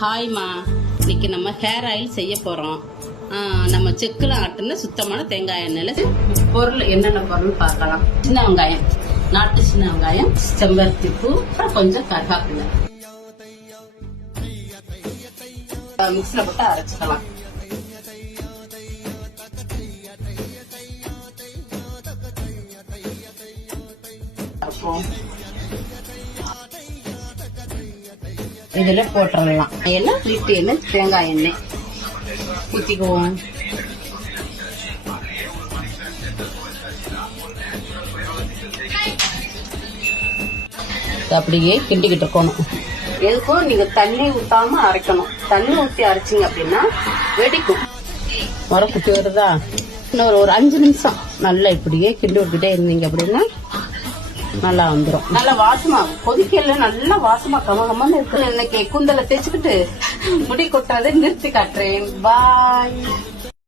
ஹாய்மா, இன்னைக்கு நம்ம hair oil செய்ய போறோம். நம்ம செக்குல ஆட்டுன சுத்தமான தேங்காய் எண்ணெயில பொருள் என்னென்ன பொருள் பார்க்கலாம். சின்ன வெங்காயம், நாட்டு சின்ன வெங்காயம், செம்பருத்தி பூ, கொஞ்சம் கருவேப்பிலை மிக்ஸில போட்டு அரைச்சிக்கலாம். இதுல போட்டுடலாம். எல்லாம் வீட்டு எண்ணெய், தேங்காய் எண்ணெய் ஊத்திக்குவோம். அப்படியே கிண்டிக்கிட்டு இருக்கணும். எதுக்கும் நீங்க தண்ணி ஊத்தாம அரைக்கணும். தண்ணி ஊத்தி அரைச்சிங்க அப்படின்னா வெடிக்கும். மரம் குட்டி வருதா? இன்னொரு 5 நிமிஷம் நல்லா இப்படியே கிண்டி விட்டுட்டே இருந்தீங்க அப்படின்னா நல்லா வந்துடும். நல்லா வாசமா கொதிக்கல, நல்லா வாசமா கமகமான இருக்கு. இன்னைக்கு கூந்தல தேய்ச்சிக்கிட்டு முடி கொட்டுறதை நிறுத்தி காட்டுறேன். பாய்.